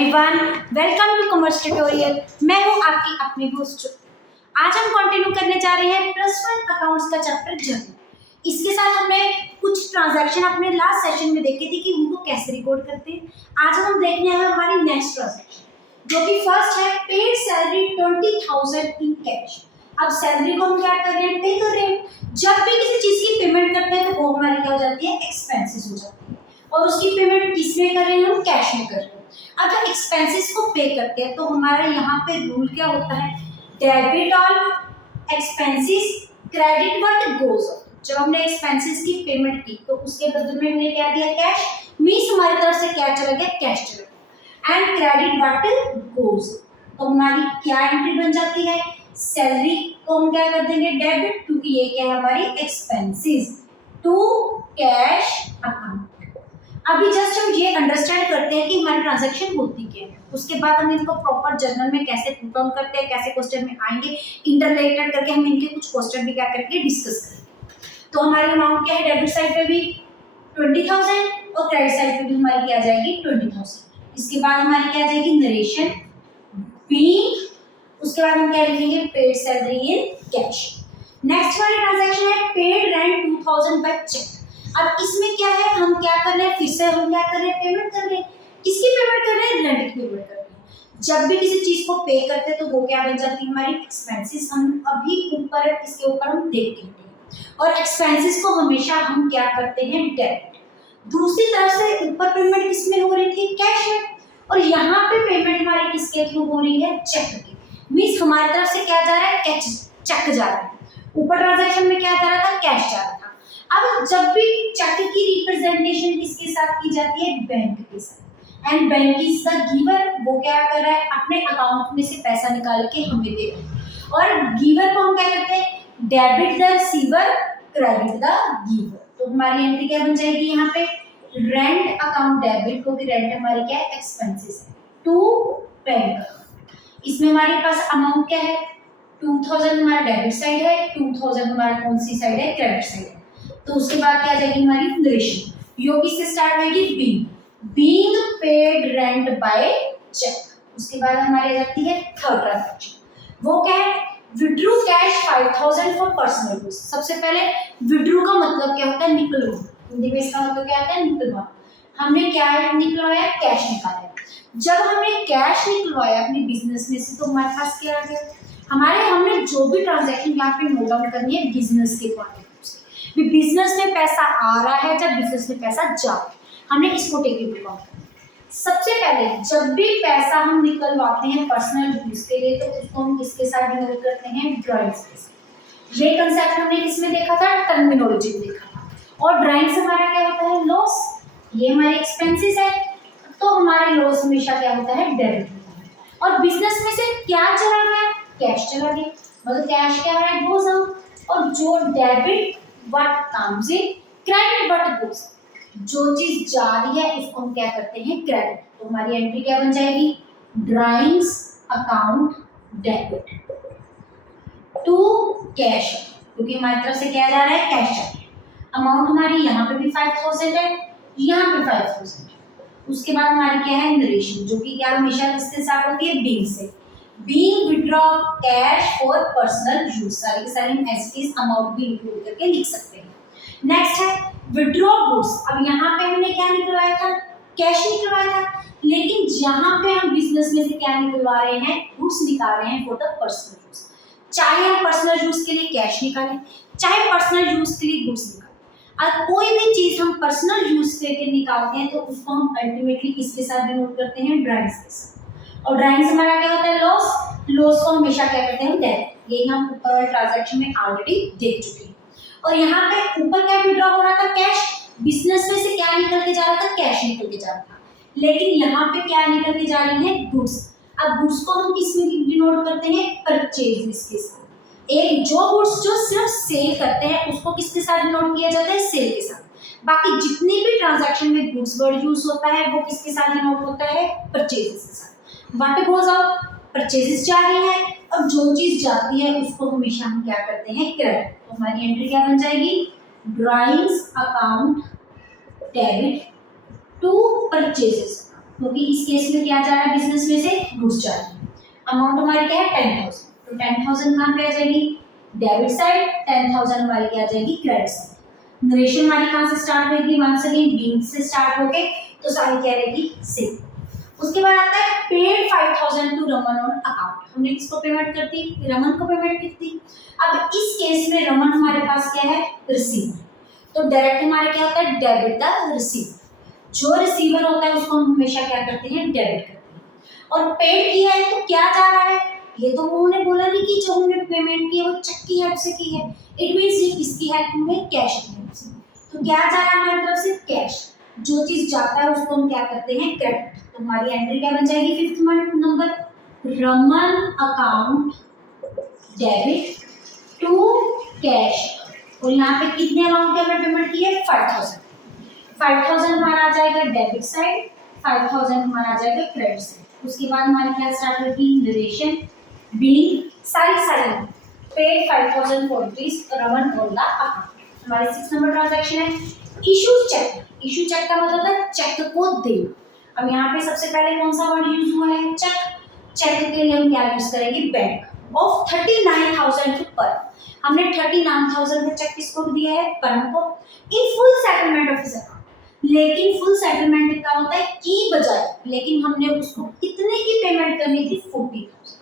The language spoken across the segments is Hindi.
Everyone, welcome to commerce tutorial. मैं हूं आपकी अपनी होस्ट। आज हम कंटिन्यू करने जा रहे हैं +1 अकाउंट्स का चैप्टर जर्नल। इसके साथ हमने कुछ ट्रांजैक्शन अपने लास्ट सेशन में देखे थे कि उनको कैसे रिकॉर्ड करते हैं। आज हम देखने हैं हमारी नेक्स्ट ट्रांजैक्शन, जो कि फर्स्ट है पेड सैलरी 20,000 इन कैश। अब सैलरी को हम क्या कर रहे हैं, पे कर रहे हैं। जब भी किसी चीज की पेमेंट करते हैं तो वो हमारी क्या हो जाती है, एक्सपेंसेस हो जाती है। और उसकी पेमेंट किस में कर रहे हैं, हम कैश में कर रहे हैं। अगर एक्सपेंसेस को पे करते हैं तो हमारा यहाँ पे रूल क्या होता है, debit all expenses credit what goes. जब हमने एक्सपेंसेस की पेमेंट की तो उसके बदले में हमने क्या दिया, कैश। मींस हमारी तरफ से क्या चला गया, कैश चला गया। एंड क्रेडिट व्हाट गोज, तो हमारी क्या एंट्री बन जाती है, सैलरी को हम क्या कर देंगे, डेबिट, क्योंकि ये क्या है हमारी एक्सपेंसेस टू कैश अकाउंट। अभी जस्ट हम ये अंडरस्टैंड करते हैं कि हमारी ट्रांजैक्शन होती क्या है, उसके बाद हम इनको प्रॉपर जर्नल में कैसे पुट डाउन करते हैं, कैसे क्वेश्चन में आएंगे, इंटररिलेटेड करके हम इनके कुछ क्वेश्चन भी क्या करके डिस्कस करेंगे। तो हमारी अमाउंट क्या है, डेबिट साइड पे भी 20,000 और क्रेडिट साइड पे भी हमारी क्या आ जाएगी, 20,000। इसके बाद हमारी क्या आ जाएगी, नरेशन बीइंग, उसके बाद हम क्या लिखेंगे, paid salary in cash. Next वाली ट्रांजैक्शन है पेड रेंट 2,000 बाय चेक। अब इसमें क्या है, हम क्या कर रहे हैं, फिर से हम क्या कर रहे हैं, पेमेंट कर रहे हैं। किसकी पेमेंट कर रहे हैं, रेंट की पेमेंट कर रहे हैं। जब भी किसी चीज को पे करते हैं तो वो क्या बन जाती है, हमारी एक्सपेंसेस। हम अभी ऊपर इसके ऊपर हम देखते हैं। और एक्सपेंसेस को हमेशा हम क्या करते हैं, डेबिट। दूसरी तरफ से ऊपर पेमेंट किसमें हो रही थी, कैश है। और यहाँ पे पेमेंट हमारी किसके थ्रू हो रही है, चेक की। मीन्स हमारी तरफ से क्या जा रहा है, कैश चेक जा रहा है। ऊपर ट्रांजैक्शन में क्या जा रहा था, कैश जा रहा था। अब जब भी चेक की रिप्रेजेंटेशन किसके साथ की जाती है, बैंक के साथ। And bank is the giver, वो क्या कर रहा है, अपने अकाउंट में से पैसा निकाल के हमें दे रहा है। और गिवर को हम क्या करते हैं, debit the receiver credit the giver. तो हमारी एंट्री क्या बन जाएगी, यहाँ पे रेंट अकाउंट डेबिट, को भी रेंट हमारी क्या है, एक्सपेंसेस है, टू बैंक। इसमें हमारे पास अमाउंट क्या है, 2,000 हमारा डेबिट साइड है, 2,000 हमारा कौन सी साइड है, क्रेडिट साइड है। तो उसके बाद क्या आ जाएगी हमारी नरेशन, जो किससे स्टार्ट होगी, being paid rent by cheque. उसके बाद हमारी आ जाती है थर्ड ट्रांजैक्शन, वो क्या है, withdrew cash 5,000 for personal use. सबसे पहले विड्रू का मतलब क्या होता है, निकलवाना। हिंदी में इसका मतलब क्या होता है, निकलवाना। हमने क्या निकलवाया, कैश निकाला। जब हमने कैश निकलवाया अपनी बिजनेस में से तो हमारे पास क्या आ गया, हमने जो भी ट्रांजैक्शन यहाँ पे नोट डाउन करनी है बिजनेस के पॉइंट ऑफ व्यू से। बिजनेस में पैसा आ रहा है, जब बिजनेस में पैसा जा रहा है, हमने इसको टेक इनटू अकाउंट करना है। सबसे पहले जब भी पैसा हम निकलवाते हैं पर्सनल यूज के लिए तो उसको हम किसके साथ डिनोट करते हैं, ड्राइंग्स के साथ। ये कंसेप्ट हमने किसमें देखा था, टर्मिनोलॉजी में देखा था। और ड्राइंग्स हमारा क्या होता है, लॉस। ये हमारे एक्सपेंसेस है, तो हमारे लॉस हमेशा क्या होता है, डेबिट होता है। और बिजनेस में से क्या चला गया, कैश चला गया। मतलब कैश क्या है, गोज आउट। और जो debit what comes in, credit what goes. जो चीज जा रही है उसको हम क्या करते हैं, क्रेडिट। तो हमारी एंट्री क्या बन जाएगी, drawings account debit to cash, क्योंकि हमारी तरफ से क्या जा रहा है, कैश जा रहा है। अमाउंट हमारी यहाँ पे भी 5,000 है, यहाँ पे 5,000 है। उसके बाद हमारी क्या है, नरेशन, जो कि क्या हमेशा किससे स्टार्ट होती है, बीइंग से। Being withdraw cash for personal use. सारी की सारी एज इट इज अमाउंट भी इंक्लूड करके लिख सकते हैं। नेक्स्ट है विड्रॉ गुड्स। अब यहाँ पे हमने क्या निकलवाया था, कैश निकलवाया था। लेकिन यहाँ पे हम बिजनेस में से क्या निकलवा रहे हैं, गुड्स निकाल रहे हैं फॉर द पर्सनल यूज। चाहे हम पर्सनल यूज के लिए कैश निकालें, चाहे पर्सनल यूज के लिए गुड्स निकालें। और कोई भी चीज हम पर्सनल यूज के लिए निकालते हैं तो उसको हम अल्टीमेटली किसके साथ डिनोट करते हैं, ड्राइंग्स के साथ। और ड्राइंग्स हमारा क्या होता है, लॉस। लॉस को हमेशा क्या करते हैं, डेबिट। यही हम ऊपर वाले ट्रांजैक्शन में ऑलरेडी देख चुके हैं। और यहाँ पे ऊपर क्या विड्रॉ हो रहा था, कैश। बिजनेस में से क्या निकल के जा रहा था, कैश निकल के जा रहा था। लेकिन यहाँ पे क्या निकल के जा रही है, गुड्स। अब गुड्स को हम किसमें डिनोट करते हैं, परचेज के साथ। एक जो गुड्स जो सिर्फ सेल करते हैं उसको किसके साथ डिनोट किया जाता है, सेल के साथ। बाकी जितनी भी ट्रांजैक्शन में गुड्स वर्ड यूज होता है वो किसके साथ डिनोट होता है, परचेजेस के साथ। व्हाट गोज आउट, परचेजेस जा रही है। अब जो चीज जाती है उसको हमेशा हम क्या करते हैं, क्रेडिट। तो हमारी एंट्री क्या बन जाएगी, drawings account debit to purchases. क्योंकि इस केस में क्या जा रहा है, बिजनेस में से गुड्स जा रही है। अमाउंट हमारी क्या है 10,000, तो 10,000 कहाँ पे आ जाएगी, डेबिट साइड, 10,000 हमारी क्या आ जाएगी, क्रेडिट साइड। नरेशन हमारी कहाँ से स्टार्ट होगी, वंस अगेन बीइंग से स्टार्ट होके, तो सारी क्या रहेगी, से। उसके बाद आता है paid 5,000 to Raman on account. हमने किसको पेमेंट कर दी, रमन को पेमेंट की थी। अब इस केस में रमन हमारे पास क्या है, रिसीवर, तो डायरेक्ट हमारे क्या होता है, डेबिट द रिसीवर। जो रिसीवर होता है उसको हम हमेशा क्या करते हैं, डेबिट करते हैं। और पेड किया है तो क्या जा रहा है, ये तो उन्होंने बोला नहीं कि जो हमने पेमेंट की है वो चेक की हेल्प से की है, इट मींस ये किसकी हेल्प में, कैश की हेल्प से। तो क्या जा रहा है हमारी तरफ से, कैश। जो चीज जाता है उसको हम क्या करते हैं, क्रेडिट। तो हमारी एंट्री क्या बन जाएगी, fifth number, Raman account debit to cash. और यहाँ पे कितने अमाउंट की हमने पेमेंट की है, 5,000। 5,000 हमारा आ जाएगा डेबिट साइड, 5,000 हमारा आ जाएगा क्रेडिट साइड। उसके बाद हमारी क्या स्टार्ट होगी, नरेशन बीइंग सारी paid 5,000 for this Raman on the account. हमारे 6 नंबर ट्रांजैक्शन है इशू चेक। इशू चेक का मतलब है चेक को देना। अब यहाँ पे सबसे पहले कौन सा वर्ड यूज हुआ है, चेक। चेक के लिए हम क्या यूज करेंगे, बैंक ऑफ 39,000 पर। हमने 39,000 का चेक किसको दिया है, परम को, in full settlement of his account. लेकिन फुल सेटलमेंट का होता है की बजाय, लेकिन हमने उसको कितने की पेमेंट करनी थी, 40,000।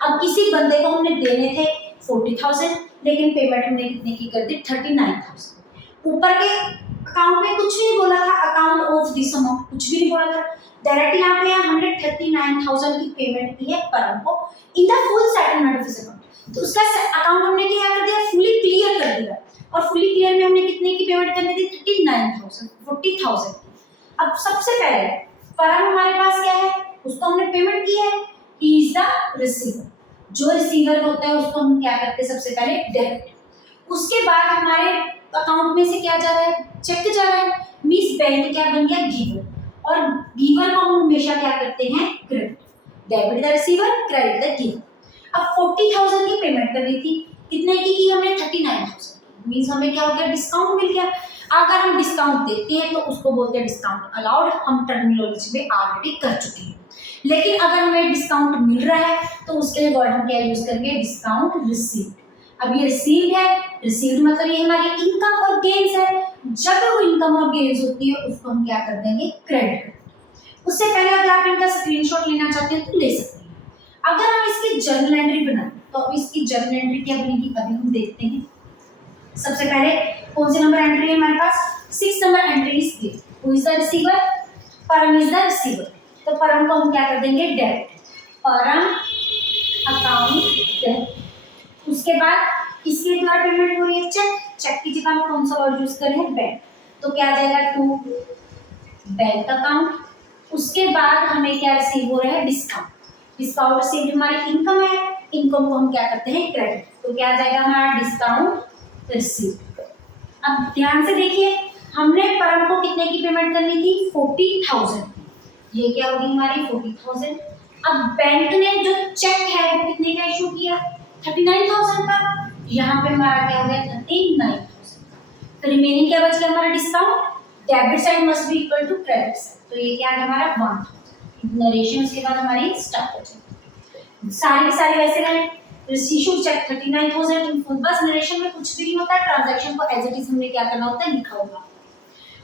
अब किसी बंदे को हमने देने थे 40,000, लेकिन पेमेंट हमने कितने की कर दी, 39,000। ऊपर के अकाउंट में कुछ नहीं बोला था, अकाउंट ऑफ दिस अमाउंट कुछ भी नहीं बोला था, डायरेक्ट यहाँ पे हमने 39,000 की पेमेंट की है परम को in the full settlement of this account. तो उसका अकाउंट हमने क्या कर दिया, फुली क्लियर कर दिया। और फुली क्लियर में हमने कितने की पेमेंट करनी थी, 39,000, 40,000 की। अब सबसे पहले परम हमारे पास क्या है, उसको हमने पेमेंट की है, ही इज द रिसीवर। जो रिसीवर होता है उसको हम क्या करते हैं, सबसे पहले डेबिट। उसके बाद हमारे अकाउंट में से क्या जा रहा है, चेक जा रहा है, मींस बैंक क्या बन गया, गिवर। और गिवर को हम हमेशा क्या करते हैं, credit. Debit the receiver, credit the giver. अब 40,000 की पेमेंट करनी थी, कितने की हमने, 39,000। मींस हमें क्या हो गया, डिस्काउंट मिल गया। अगर हम डिस्काउंट देते हैं तो उसको बोलते हैं डिस्काउंट अलाउड, हम टर्मिनोलॉजी में ऑलरेडी कर चुके हैं। लेकिन अगर हमें डिस्काउंट मिल रहा है तो उसके लिए वर्ड हम क्या यूज करेंगे, डिस्काउंट रिसीव्ड। अब ये रिसीव्ड है, रिसीव्ड मतलब ये हमारी इनकम और गेन्स है। जब वो इनकम और गेन्स होती है उसको हम क्या कर देंगे, क्रेडिट कर देंगे। उससे पहले अगर आप इनका स्क्रीनशॉट लेना चाहते हैं तो ले सकते हैं। अगर हम इसकी जर्नल एंट्री बनाएं तो अब इसकी जर्नल एंट्री क्या बनेगी, अभी हम देखते हैं। सबसे पहले कौन से नंबर एंट्री है हमारे पास, 6 number entry is given, who is the receiver, परम इज द रिसीवर। तो परम को हम क्या कर देंगे, डेबिट, परम अकाउंट डेबिट। उसके बाद इसके द्वारा पेमेंट हो रही है चेक, चेक की जगह हम कौन सा वर्ड यूज करें, बैंक। तो क्या आ जाएगा, टू बैंक अकाउंट। उसके बाद हमें क्या रिसीव हो रहा है, डिस्काउंट। डिस्काउंट रिसीव हमारी इनकम है, इनकम को हम क्या करते हैं, क्रेडिट। तो क्या आ जाएगा हमारा डिस्काउंट रिसीव। अब ध्यान से देखिए, हमने परम को कितने की पेमेंट करनी थी, 40,000। ये क्या होगी हमारी 40,000। अब बैंक ने जो चेक है वो कितने का इशू किया, 39,000 का। यहाँ पे हमारा क्या हो गया, 39,000। तो रिमेनिंग क्या बच गया हमारा, discount. Debit side must be equal to credit side, तो ये क्या है हमारा 1,000। नरेशन उसके बाद हमारी स्टार्ट हो जाएगी। सारी की सारी वैसे हैं, इशू चेक 39,000 इन फुल। बस नरेशन में कुछ भी नहीं होता, ट्रांजैक्शन को एज इट इज हमने क्या करना होता है, लिखा होगा।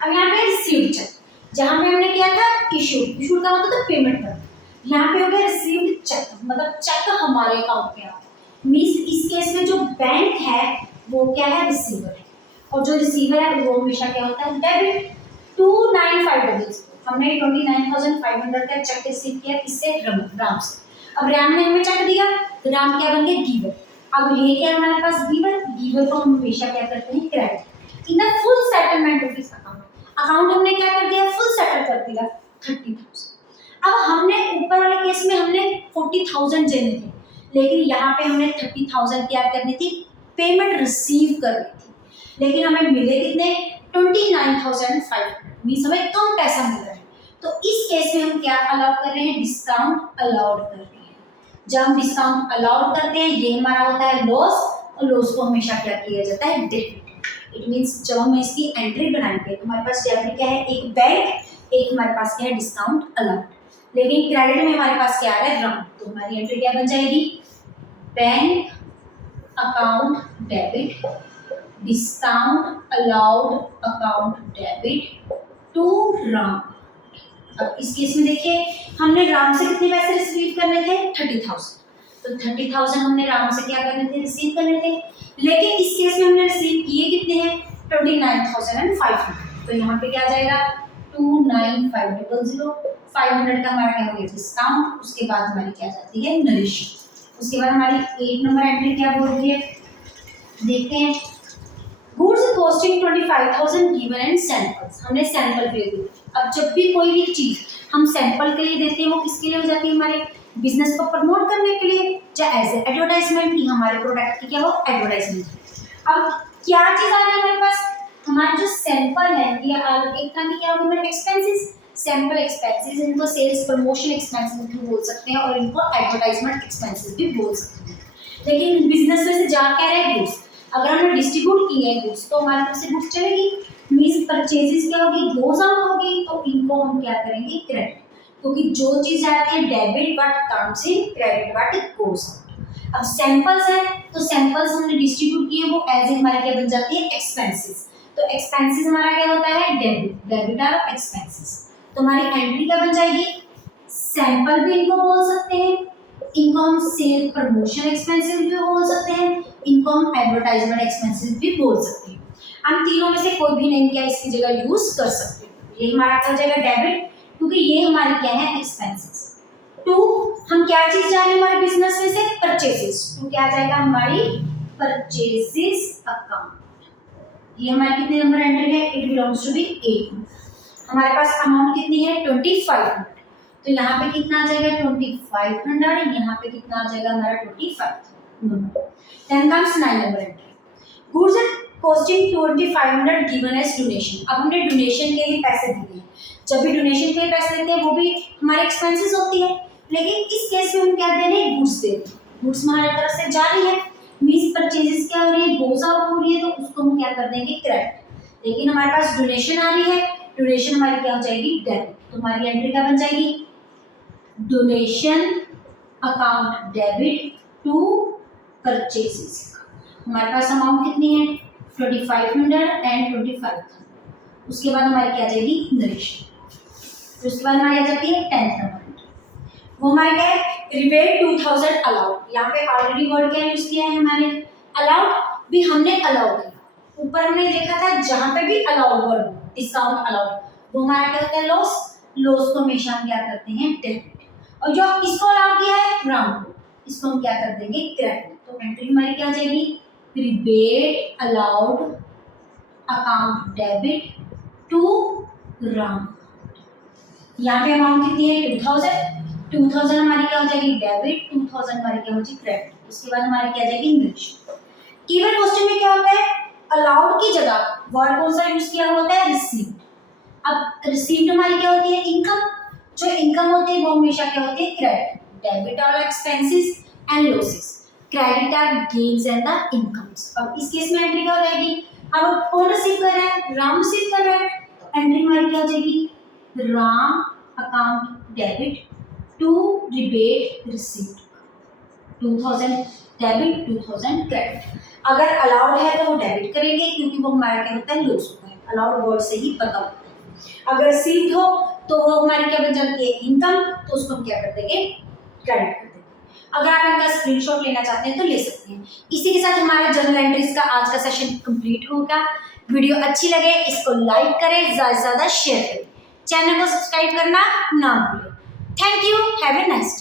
अब यहाँ पे रिसीव्ड चेक, जहां पे हमने किया था इशू, इशू का मतलब पेमेंट करना। यहाँ पे हो गया रिसीव्ड चेक, मतलब चेक हमारे अकाउंट में आ गया। मींस इस केस में जो बैंक है वो क्या है, रिसीवर है। और जो रिसीवर है वो हमेशा क्या होता है, डेबिट। 295 हमने 29,500 का चेक रिसीव किया, किससे, राम से। अब राम ने हमें चेक दिया, तो राम क्या बन गया, गिवर। अब ये क्या है हमारे पास, गिवर। गिवर को हम हमेशा क्या करते हैं, credit. In the full settlement of this account, account हमने क्या कर दिया, फुल सेटल कर दिया, 30,000। अब हमने ऊपर वाले केस में हमने 40,000 देने थे, लेकिन यहाँ पे हमने 30,000 क्या करनी थी, पेमेंट रिसीव करनी थी। लेकिन हमें मिले कितने, 29,500, मींस हमें कम पैसा मिल रहा है। तो इस केस में हम क्या अलाउ कर रहे हैं, डिस्काउंट अलाउड कर रहे हैं। जब हम डिस्काउंट अलाउड करते हैं ये हमारा होता है लॉस, और लॉस को हमेशा क्या किया जाता है, डेबिट। इट मींस जब हम इसकी एंट्री बनाएंगे तो हमारे पास डेबिट क्या है, एक बैंक एक हमारे पास क्या है डिस्काउंट अलाउड, लेकिन क्रेडिट में हमारे पास क्या आ रहा है राउंड, तो हमारी एंट्री क्या बन जाएगी bank account debit discount allowed account debit to Ram. अब इस केस में देखिए हमने राम से कितने पैसे रिसीव करने थे 30,000, तो 30,000 हमने राम से क्या करने थे रिसीव करने थे, लेकिन इस केस में हमने रिसीव किए कितने हैं 29,500, तो यहाँ पे क्या आ जाएगा 29,500, 500 का हमारा क्या हो गया डिस्काउंट, उसके बाद हमारी क्या जाती है नरिश, उसके बाद हमारी 8 नंबर एंट्री क्या बोल रही है देखते हैं goods costing 25,000 given and samples, हमने सैंपल के लिए दिए। अब जब भी कोई भी चीज हम सैंपल के लिए देते हैं वो किसके लिए हो जाती है हमारे बिजनेस को प्रमोट करने के लिए, चाहे एज एडवर्टाइजमेंट की हमारे प्रोडक्ट की क्या हो एडवर्टाइजमेंट। अब क्या चीज आ रही है हमारे पास हमारे जो सैंपल है ये एक तरह की क्या होगी हमारे एक्सपेंसेस, सैंपल एक्सपेंसेस, इनको सेल्स प्रमोशन एक्सपेंसेस भी बोल सकते हैं और इनको एडवर्टाइजमेंट एक्सपेंसेस भी बोल सकते हैं। लेकिन बिजनेस में से जा क्या रहे गुड्स, अगर हमने डिस्ट्रीब्यूट किए हैं गुड्स तो हमारे पास से गुड्स चलेगी, मींस परचेजेस क्या होगी गोज आउट होगी, तो इनको हम क्या करेंगे क्रेडिट, क्योंकि जो चीज आती है debit but comes in credit but goes out. अब सैंपल्स है तो सैंपल्स हमने डिस्ट्रीब्यूट किए वो एज हमारे क्या बन जाती है एक्सपेंसेस, तो एक्सपेंसेस हमारा क्या होता है डेबिट, डेबिट आर एक्सपेंसेस, तो हमारी एंट्री क्या बन जाएगी सैंपल भी इनको बोल सकते हैं, इनको हम सेल प्रमोशन एक्सपेंसेस भी बोल सकते हैं, इनको हम एडवर्टाइजमेंट एक्सपेंसेस भी बोल सकते हैं। हम तीनों में से कोई भी नेम क्या इसकी जगह यूज कर सकते हैं। ये हमारा क्या हो जाएगा डेबिट, क्योंकि ये हमारी क्या है एक्सपेंसेस। टू हम क्या चीज जा रहे हैं हमारे बिजनेस में से परचेसेस, तो क्या आ जाएगा हमारी परचेसेस अकाउंट, ये हमारी कितने नंबर एंट्री है इट बिलोंग्स टू बी 8। हमारे पास अमाउंट कितनी है 2500, तो यहाँ पे कितना आ जाएगा 2500, यहाँ पे कितना आ जाएगा हमारा 25। Then comes 9 number entry goods costing 2500 given as donation. अब हमने डोनेशन के लिए पैसे दिए हैं, जब भी डोनेशन के लिए पैसे देते हैं वो भी हमारे एक्सपेंसेस होती है, लेकिन इस केस में हम क्या दे रहे हैं गुड्स दे रहे हैं, गुड्स हमारी तरफ से जा रही है मींस परचेजेस क्या हो रही है गोज आउट हो रही है, तो उसको हम क्या कर देंगे क्रेडिट, लेकिन हमारे पास डोनेशन आ रही है, डोनेशन हमारी क्या हो जाएगी डेबिट, तो हमारी एंट्री क्या बन जाएगी donation account debit to purchases. हमारे पास अमाउंट कितनी है 2500 एंड 25,000, उसके बाद हमारी क्या आ जाएगी नरिश, तो उसके बाद हमारी आ जाती है 10th नंबर, वो हमारे क्या है रिबेट 2000 अलाउड, यहाँ पे ऑलरेडी वर्ड क्या यूज किया है हमारे अलाउड भी हमने अलाउ किया, ऊपर हमने देखा था जहाँ पे भी अलाउड वर्ड डिस्काउंट अलाउड वो हमारा क्या होता है लॉस, लॉस को हमेशा हम क्या करते हैं डेबिट, और जो इसको अलाउ किया है राउंड इसको हम क्या कर देंगे क्रेडिट, तो एंट्री हमारी क्या आ जाएगी rebate allowed account debit to round. यहाँ पे अमाउंट कितनी है 2000 हमारी क्या हो जाएगी डेबिट, 2000 हमारी क्या हो जाएगी क्रेडिट, उसके बाद हमारी क्या आ जाएगी इंग्लिश। कीवर्ड क्वेश्चन में क्या होता है अलाउड की जगह वर्ड कौन सा यूज किया होता है रिसीव्ड। अब रिसीव्ड हमारी क्या होती है इनकम, जो इनकम होती है वो हमेशा क्या होती है credit, debit are expenses and losses, credit are gains and the incomes. अब इस केस में एंट्री क्या हो जाएगी, अब कौन रिसीव कर रहा है राम रिसीव कर रहा है, तो एंट्री हमारी क्या हो जाएगी Ram account debit to rebate received 2000 debit 2000 credit. अगर अलाउड है तो वो डेबिट करेंगे क्योंकि वो हमारा क्या होता है लॉस होता है, अलाउड वर्ड से ही पता होता है। अगर रिसीव्ड हो तो वो हमारी क्या बन जाती है इनकम, तो उसको हम क्या कर देंगे क्रेडिट कर देंगे। अगर आप इनका स्क्रीनशॉट लेना चाहते हैं तो ले सकते हैं। इसी के साथ हमारा जर्नल एंट्रीज का आज का सेशन कंप्लीट होगा। वीडियो अच्छी लगे इसको लाइक करें, ज़्यादा से ज़्यादा शेयर करें, चैनल को सब्सक्राइब करना ना भूलें। Thank you, have a nice day.